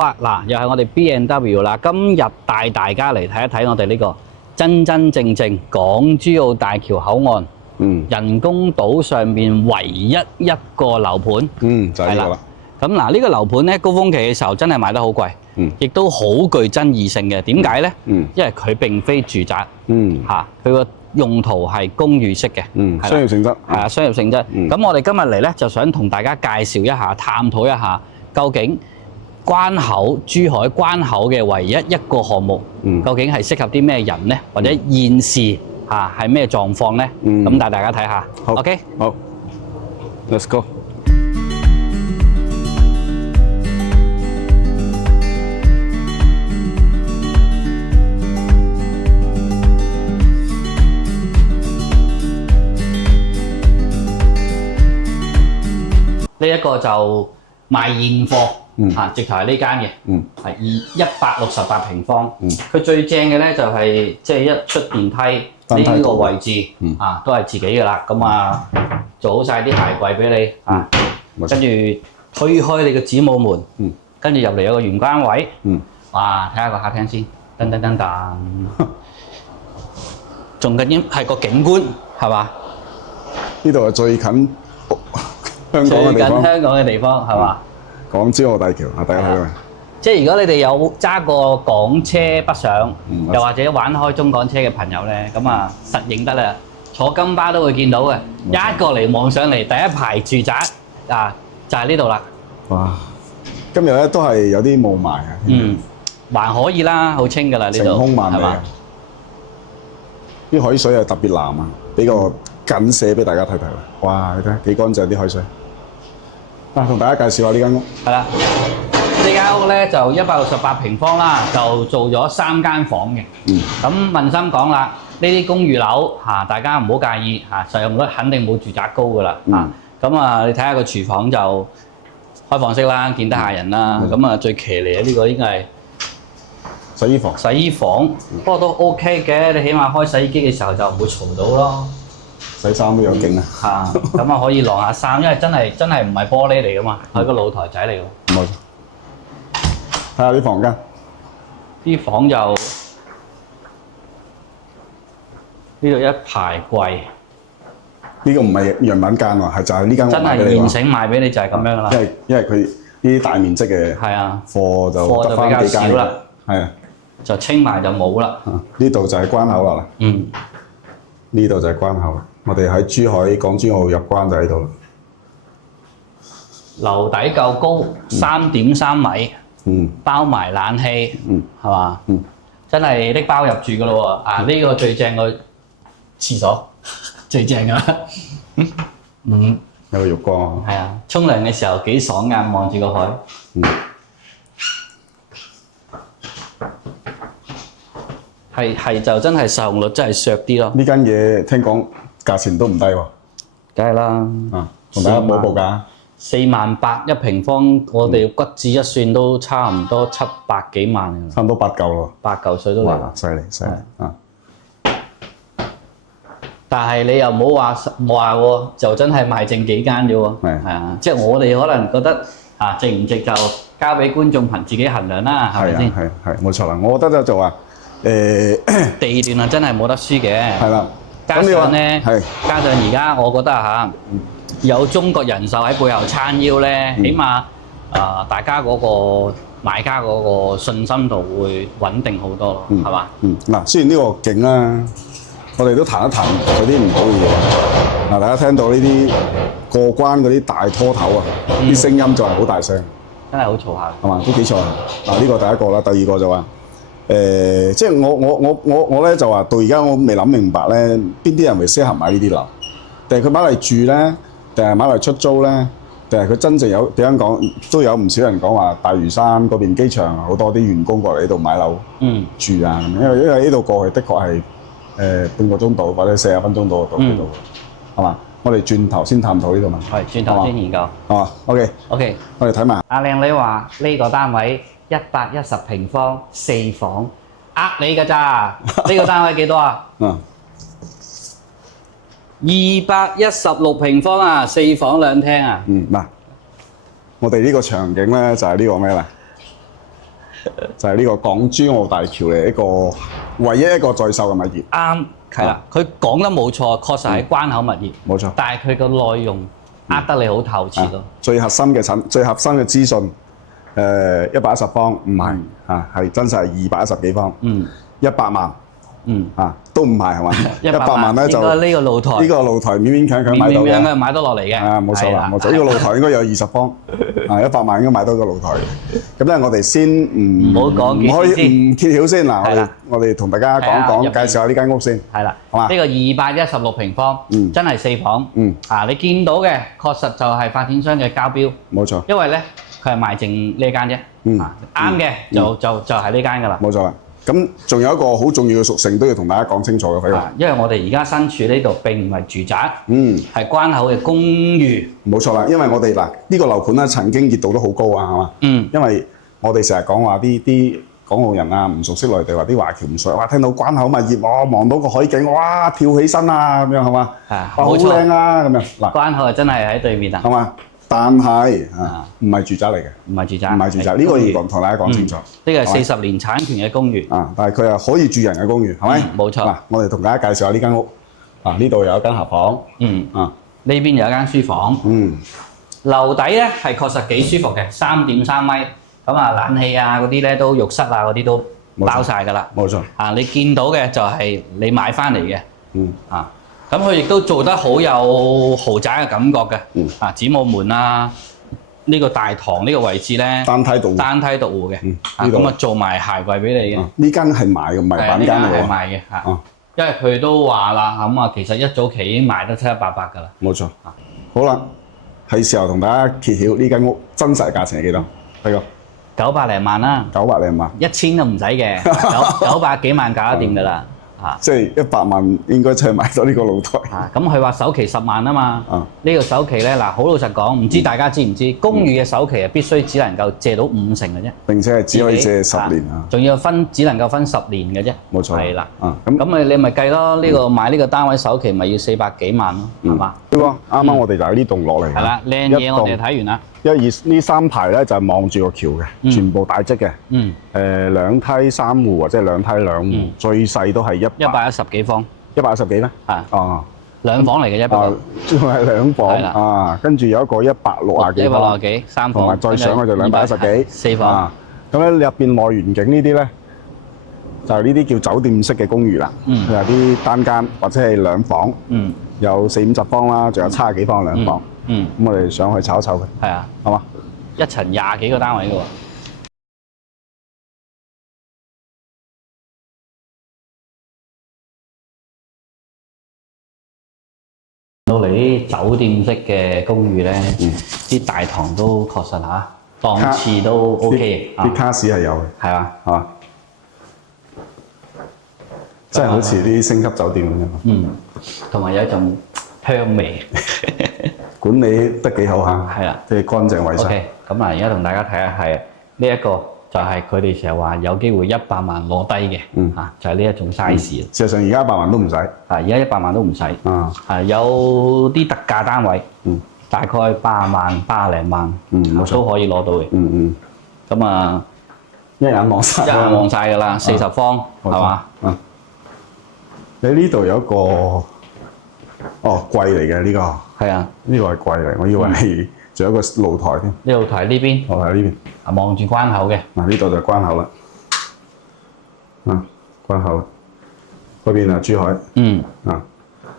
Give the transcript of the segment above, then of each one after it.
嗱，又係我哋 B&W 啦。今日帶大家嚟睇一睇我哋呢個真真正正港珠澳大橋口岸，人工島上面唯一一個樓盤，就係呢個啦。咁嗱，呢個樓盤咧，高峰期嘅時候真係賣得好貴，亦都好具爭議性嘅。點解咧？因為佢並非住宅，佢個用途係公寓式嘅，商業性質。係啊，商業性質。咁我哋今日嚟咧，就想同大家介紹一下、探討一下，究竟關口珠海關口嘅唯一一個項目，究竟係適合啲咩人咧？或者現時係咩狀況咧？咁帶大家睇下。OK，好 ，Let's go。呢一個就賣現貨。直頭係呢間嘅，係168平方。佢最正嘅咧就係即係一出電梯呢個位置，都係自己嘅啦。咁啊，做好晒啲鞋櫃俾你，跟住推開你個子母門，跟住入嚟有個玄關位，哇！睇下個客廳先，噔噔噔噔，仲緊要係個景觀係嘛？呢度係最近香港嘅地方，最近香港嘅地方係嘛？港珠澳大橋大家睇下。即係如果你哋有揸過港車北上，又或者玩開中港車嘅朋友咧，咁啊實認得啦。坐金巴都會見到嘅，一過嚟望上嚟，第一排住宅就係呢度啦。哇！今日咧都係有啲霧霾啊。還可以啦，好清㗎啦呢度。晴空萬里啊！啲海水係特別藍啊，俾個近射俾大家睇睇。哇！你睇幾乾淨啲海水。同大家介紹下呢間屋。係啦，呢間屋咧就168平方啦，就做咗3間房嘅。咁問心講啦，呢啲公寓樓大家唔好介意實用率肯定冇住宅高噶啦。咁你睇下個廚房就開放式啦，見得下人啦。咁最騎呢呢個應該係洗衣房。洗衣房，不過都 OK 嘅，你起碼開洗衣機嘅時候就唔會嘈到咯。洗衫都有勁啊！咁可以晾下衫，因為真係唔係玻璃嚟噶嘛，係個露台仔嚟㗎。冇錯。睇下啲房間。啲房就呢度一排櫃。呢個唔係樣品間喎，係就係呢間屋真係現成賣俾你就係咁樣噶啦。因為佢呢啲大面積嘅貨就得翻幾間啦。係啊，就清埋就冇啦。呢度就係關口啦。呢度就係關口。我哋喺珠海港珠澳入關就喺度啦。樓底夠高，3.3米，包埋冷氣，係嘛？真係拎包入住噶咯喎！呢個最正個廁所，最正噶啦。有個浴缸。係啊，沖涼嘅時候幾爽眼，望住個海。係就真係受用率真係削啲咯。呢間嘢聽講價錢都唔低喎。梗係啦。同大家報報價。48000一平方，我哋骨子一算都差唔多700幾萬。差唔多8嚿咯。8嚿水都嚟啦。犀利但係你又唔好話喎，就真係賣剩幾間啫喎。係啊，即係我哋可能覺得值唔值就交俾觀眾憑自己衡量啦，係咪先？係冇錯啦，我覺得就話地段啊，真係冇得輸嘅。係啦，加上咧，加上而家我覺得有中國人壽喺背後撐腰咧，起碼大家嗰個買家嗰個信心度會穩定好多咯，係嘛？嗱，雖然呢個景啦，我哋都談一談嗰啲唔好嘅嘢。嗱，大家聽到呢啲過關嗰啲大拖頭啊，啲聲音就係好大聲，真係好嘈下，係嘛？都幾嘈。嗱，呢個第一個啦，第二個就話即係我咧就話到而家我未諗明白咧，邊啲人會適合買呢啲樓？定係佢買嚟住咧？定係買嚟出租咧？定係佢真正有點樣講？都有唔少人講話大嶼山嗰邊機場好多啲員工過嚟呢度買樓住啊，因為呢度過去的確係半個鐘度或者40分鐘到呢度，係嘛？我哋轉頭先探討呢度嘛。係轉頭先研究。係嘛？OK，我哋睇埋。阿靚女話呢個單位110平方4房，你㗎咋？呢個單位幾多啊？216平方啊，4房2廳啊。嗱，我哋呢個場景咧就係呢個咩啦？就係呢個港珠澳大橋嘅一個唯一一個在售嘅物業。啱，係啦，佢講得冇錯，確實係關口物業，冇錯。但係佢個內容呃得你好透徹咯。最核心嘅資訊，110方唔係係真實係210幾方，100萬。都唔係嘛？100萬咧就呢個露台，呢個露台勉勉強強買到嘅，勉強買到落嚟嘅。冇錯啦，冇錯。呢個露台應該有20方，100萬應該買到個露台。咁咧，我哋先唔好講唔可以唔揭曉先嗱，係啦我哋同大家講講，介紹下呢間屋先。係啦，好嘛？呢個216平方，真係4房。你見到嘅確實就係發展商嘅交標。冇錯。因為咧，佢係賣剩呢間啫。啱嘅就係呢間㗎啦。冇錯啦。咁仲有一個好重要嘅屬性都要同大家講清楚嘅，因為我哋而家身處呢度並唔係住宅，係關口嘅公寓。冇錯啦，因為我哋嗱呢個樓盤咧曾經熱度都好高啊，係嘛？因為我哋成日講話啲港澳人啊唔熟悉內地，話啲華僑唔熟，哇聽到關口物業，望到個海景，哇跳起身啊咁樣係嘛？好靚啊咁樣嗱。關口係真係喺對面啊。係嘛？但係唔係住宅嚟嘅，唔係住宅，唔係住宅，呢個要同大家講清楚。呢個係40年產權嘅公寓但係佢係可以住人嘅公寓，係咪？冇錯。嗱，我哋同大家介紹下呢間屋。呢度有一間客房。呢邊有一間書房。樓底咧係確實幾舒服嘅，3.3米。咁冷氣啊嗰啲咧都浴室啊嗰啲都包晒㗎啦。冇錯。你見到嘅就係你買翻嚟嘅。咁佢亦都做得好有豪宅嘅感覺嘅，子母門啊，呢個大堂呢個位置咧，單梯獨戶嘅，咁做埋鞋櫃俾你嘅。呢間係賣嘅，唔係板間嚟嘅。係賣嘅嚇，因為佢都話啦，咁其實一早期已經賣得七七八八㗎啦。冇錯。好啦，係時候同大家揭曉呢間屋真實價錢係幾多？輝哥，900零萬啦。900零萬，1000都唔使嘅，900幾萬搞得掂㗎啦。即係100萬應該就係買到呢個露台。咁佢話首期10萬啊嘛。呢個首期咧嗱，好老實講，唔知大家知唔知？公寓嘅首期係必須只能夠借到50%嘅啫。並且係只可以借10年啊。仲要只能夠分10年嘅啫。冇錯。係啦。咁你咪計咯，呢個買呢個單位首期咪要400幾萬咯，係嘛？呢個啱啱我哋就喺呢棟落嚟。係啦，靚嘢我哋睇完啦。1、2呢3排咧就係望住個橋嘅，全部大積嘅。2梯3戶或者2梯2戶，最細都係110幾方。110幾咩？兩房嚟嘅啫，不過仲係2房。跟住有一個160幾方。160幾3房，同埋再上去就210幾4房。咁咧入邊內園景呢啲咧，就係呢啲叫酒店式嘅公寓啦。佢有啲單間或者係2房，有40、50方啦，仲有70幾方2房。咁我哋上去瞅一瞅佢。係啊，係嘛？一層20幾個單位嘅喎。到嚟啲酒店式嘅公寓咧，啲大堂都確實檔次都 OK 嘅。啲卡士係有嘅。係啊，係嘛？即係好似啲星級酒店咁樣。同埋有一陣香味。管理得幾好嚇，係啦，即係乾淨衞生。OK，咁而家同大家睇下係呢一個就係佢哋成日話有機會100萬攞低嘅，就係呢一種 size。事實上而家100萬都唔使，而家100萬都唔使。有啲特價單位，大概80萬、80零萬，都可以攞到嘅。咁一眼望晒㗎啦，40方係嘛？你呢度有一個櫃嚟嘅呢個。係啊，呢個係櫃嚟，我以為係仲有一個露台添。呢露台呢邊，露台呢邊，望住關口嘅。呢度就係關口啦。關口，嗰邊係珠海。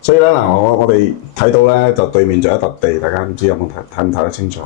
所以咧嗱，我哋睇到咧就對面就有一笪地，大家唔知有冇睇唔睇得清楚？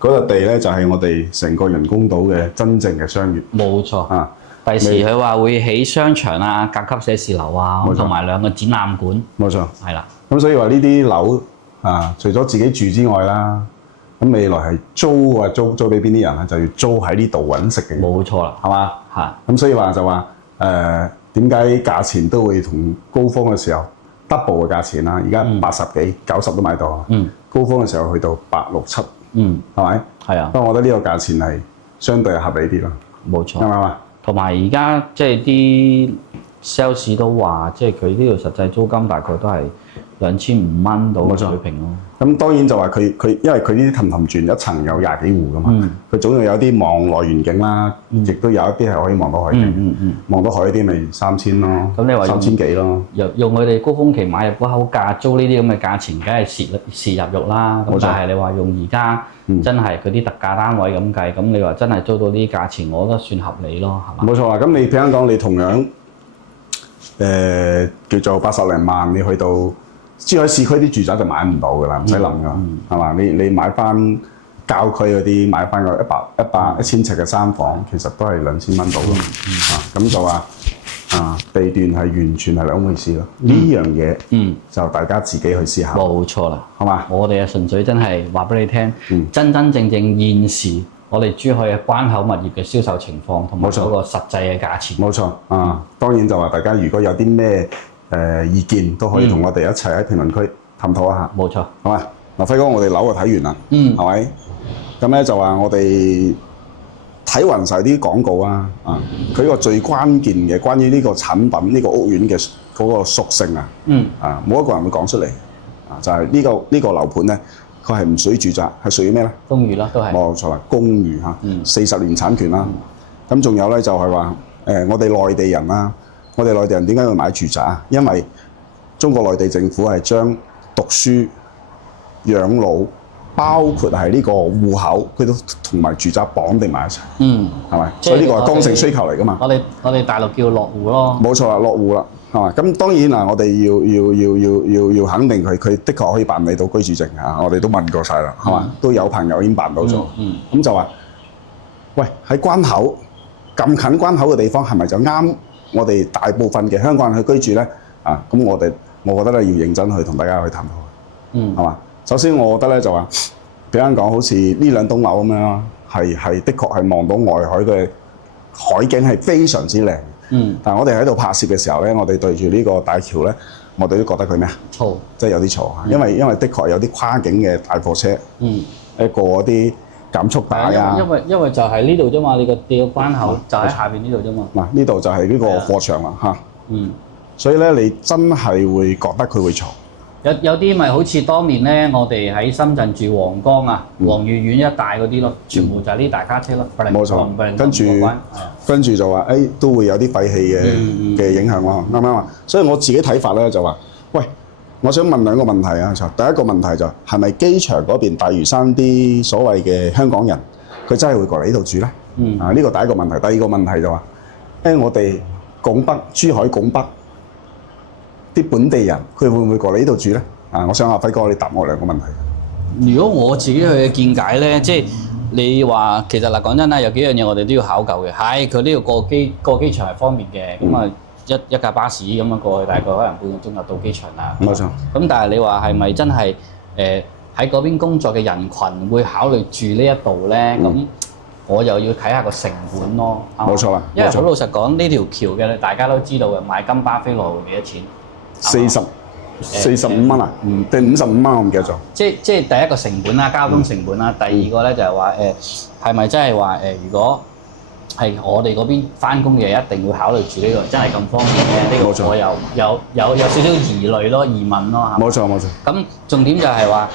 嗰笪地咧就係我哋成個人工島嘅真正嘅商業。冇錯。第時佢話會起商場啊、甲級寫字樓啊，同埋2個展覽館。冇錯。係啦。咁所以話呢啲樓。除咗自己住之外啦，咁未來係租俾邊啲人咧，就要租喺呢度揾食嘅。冇錯啦，係嘛？咁所以話就話點解價錢都會同高峰嘅時候 double 嘅價錢啦？而家80幾、90都買到。高峰嘅時候去到8、6、7，係咪？係啊。不過我覺得呢個價錢係相對係合理啲咯。冇錯。啱唔啱啊？同埋而家即係啲 sales 都話，即係佢呢度實際租金大概都係2500蚊到嘅水平咯。咁當然就話佢，因為佢呢啲氹氹轉一層有20幾戶噶嘛，佢總要有啲望內園景啦，亦都有一啲係可以望到海景，望到海啲咪3000咯，咁你話3000幾咯。用佢哋高峰期買入嗰口價租呢啲咁嘅價錢，梗係蝕入肉啦。咁但係你話用而家真係佢啲特價單位咁計，咁你話真係租到呢啲價錢，我覺得算合理咯，係嘛？冇錯啦，咁你譬如講你同樣叫做80零萬，你去到珠海市區啲住宅就買唔到㗎啦，唔使諗㗎，係嘛？你買翻郊區嗰啲，買翻個1000尺嘅3房，其實都係2000蚊到咯。咁就話地段係完全係兩回事咯。呢樣嘢就大家自己去思考。冇錯啦，係嘛？我哋純粹真係話俾你聽，真真正正現時我哋珠海嘅關口物業嘅銷售情況同埋嗰個實際嘅價錢。冇錯當然就話大家如果有啲咩意見，都可以同我哋一齊喺評論區探討一下。冇錯，係嘛？嗱，輝哥，我哋樓就睇完啦，係咪？咁咧就話我哋睇勻晒啲廣告佢個最關鍵嘅關於呢個產品、呢個屋苑嘅嗰個屬性冇一個人會講出嚟就係呢個樓盤咧，佢係唔屬於住宅，係屬於咩咧？公寓啦，都係。冇錯啦，公寓40年產權啦。咁仲有咧就係話我哋內地人啦，我哋內地人點解要買住宅啊？因為中國內地政府係將讀書、養老，包括係呢個戶口，佢都同埋住宅綁定埋一齊。係咪？所以呢個係剛性需求嚟㗎嘛。我哋大陸叫落戶咯。冇錯啦，落戶啦，係嘛？咁當然嗱，我哋要肯定佢的確可以辦理到居住證我哋都問過晒啦，係嘛？都有朋友已經辦到咗。咁就話，喂，喺關口咁近關口嘅地方，係咪就啱我哋大部分嘅香港人去居住咧？咁我覺得咧要認真去同大家去探討。係嘛？首先我覺得咧就話，比方講好似呢兩棟樓咁樣啦，係的確係望到外海嘅海景係非常之靚。但係我哋喺度拍攝嘅時候咧，我哋對住呢個大橋咧，我哋都覺得佢咩啊？嘈，即係有啲嘈。因為的確有啲跨境嘅大貨車，過啲減速帶因為就係呢度啫嘛，你個關口就喺下邊呢度啫嘛。嗱，呢度就係呢個貨場啦所以咧你真係會覺得佢會嘈。有啲咪好似當年咧，我哋喺深圳住皇崗黃御苑一帶嗰啲咯，全部就係呢大卡車咯。冇錯，跟住就話都會有啲廢氣嘅影響喎，啱唔啱啊？所以我自己睇法咧就話，喂，我想問兩個問題啊。第一個問題就係咪機場嗰邊大嶼山啲所謂嘅香港人，佢真係會過嚟呢度住咧？呢個第一個問題。第二個問題就話，我哋拱北、珠海拱北啲本地人，佢會唔會過嚟呢度住咧？我想阿輝哥你答我兩個問題。如果我自己去嘅見解咧，即係你話其實嗱講真啦，有幾樣嘢我哋都要考究嘅。係佢呢度過機場係方便嘅，咁一架巴士咁樣過去，大概可能半個鐘就到機場啦。冇錯。咁但係你話係咪真係喺嗰邊工作嘅人群會考慮住呢一度咧？咁我又要睇下個成本咯。冇錯啦。因為好老實講，呢條橋嘅大家都知道嘅，買金巴飛落去幾多錢？45蚊定55蚊？我唔記得咗。即係第一個成本啦，交通成本啦。第二個咧就係話係咪真係話如果係我哋嗰邊翻工嘅，一定會考慮住呢度，真係咁方便嘅？呢個我有少少疑慮咯，疑問咯嚇。冇錯。咁重點就係話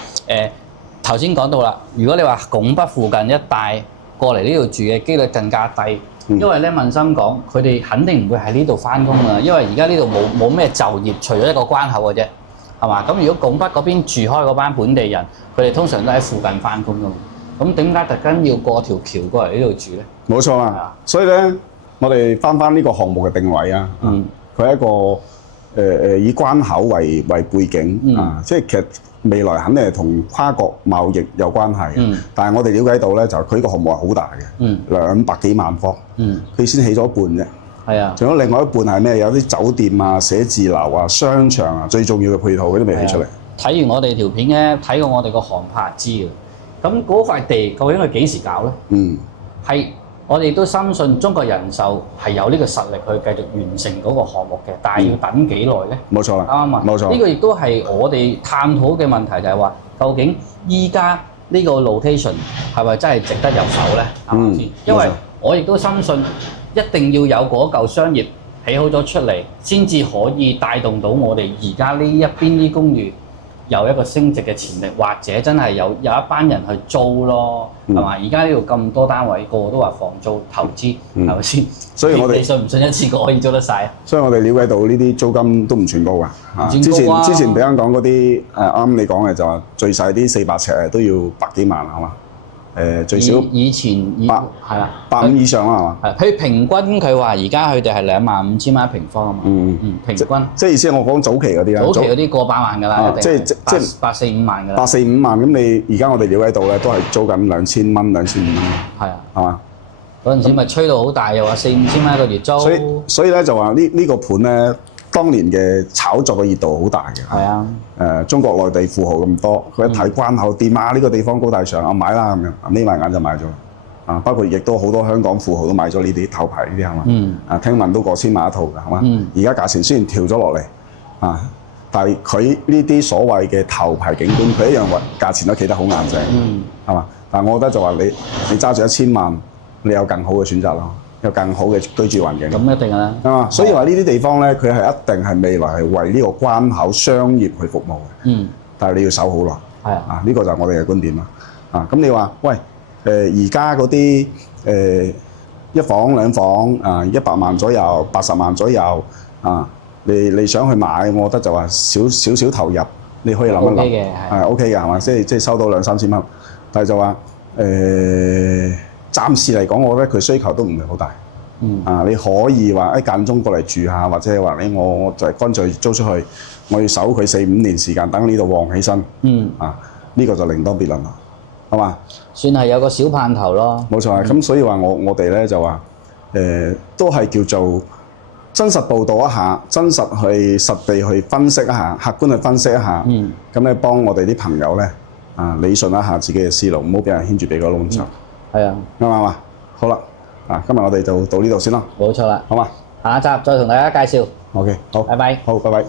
頭先講到啦，如果你話拱北附近一帶過嚟呢度住嘅機率更加低。因為咧問心講，佢哋肯定唔會喺呢度翻工㗎，因為而家呢度冇咩就業，除咗一個關口嘅啫，係嘛？咁如果拱北嗰邊住開嗰班本地人，佢哋通常都喺附近翻工㗎嘛。咁點解特登要過條橋過嚟呢度住咧？冇錯啦，所以咧，我哋翻呢個項目嘅定位啊，佢係一個以關口為背景即係其實未來肯定係同跨國貿易有關係嘅。但係我哋了解到咧，就佢呢個項目係好大嘅，200幾萬方，佢先起咗一半啫。係啊，仲有另外一半係咩？有啲酒店啊、寫字樓啊、商場啊，最重要嘅配套佢都未起出嚟。睇完我哋條片咧，睇過我哋個航拍知嘅。咁嗰塊地究竟佢幾時搞咧？係我哋都深信中國人壽係有呢個實力去繼續完成嗰個項目嘅，但係要等幾耐咧？冇錯啦，啱啱啊？冇錯。呢個亦都係我哋探討嘅問題，就係話究竟依家呢個 location 係咪真係值得入手咧？係咪先？因為我亦都深信一定要有嗰嚿商業起好咗出嚟，先至可以帶動到我哋而家呢一邊啲公寓有一個升值嘅潛力，或者真係有一班人去租咯，係嘛？而家呢度咁多單位，個個都話房租投資，係咪先？所以我哋你信唔信一次過可以租得晒？所以我哋了解到呢啲租金都唔算高㗎。之前俾香港嗰啲啱你講嘅就話最細啲400尺都要百幾萬係嘛？最少以前係啊150以上啦係嘛？係，佢平均佢話而家佢哋係25,000蚊一平方啊嘛。平均。即係意思我講早期嗰啲啦。早期嗰啲過百萬㗎啦，即係8-4-5萬㗎啦。8-4-5萬咁你而家我哋了解到咧都係租緊2000蚊、2500蚊。係啊。係嘛？嗰陣時咪吹到好大，又話4-5千蚊一個月租。所以咧就話呢個盤咧，當年嘅炒作嘅熱度好大嘅。係啊。中國內地富豪咁多，佢一睇關口掂啊，呢個地方高大上，買啦咁樣，眯埋眼就買咗。包括亦都好多香港富豪都買咗呢啲頭牌呢啲係嘛？聽聞都過千萬一套㗎係嘛？而家價錢雖然調咗落嚟，但係佢呢啲所謂嘅頭牌景觀，佢一樣價錢都企得好硬淨，係嘛？但係我覺得就話你揸住1000萬，你有更好嘅選擇咯，有更好嘅居住環境。咁一定啦。所以話呢啲地方咧，佢係一定係未來係為呢個關口商業去服務嘅。但係你要守好耐。係啊。呢個就係我哋嘅觀點啦。咁你話喂而家嗰啲一房兩房100萬左右、80萬左右你想去買，我覺得就話少投入，你可以諗一諗。OK 嘅係。OK 嘅係嘛？即係收到2-3千蚊，但係就話暫時嚟講，我覺得佢需求都唔係好大。你可以話間中過嚟住下，或者話我就係乾脆租出去，我要守佢4-5年時間，等呢度旺起身。呢個就另當別論啦，係嘛？算係有個小盼頭咯。冇錯啊，咁所以話我哋咧就話都係叫做真實報導一下，真實去實地去分析一下，客觀去分析一下。咁咧幫我哋啲朋友咧理順一下自己嘅思路，唔好俾人牽住鼻哥窿走。係啊，啱唔啱啊？好啦，今日我哋就到呢度先啦。冇錯啦，好嘛？下一集再同大家介紹。OK，好，拜拜。好，拜拜。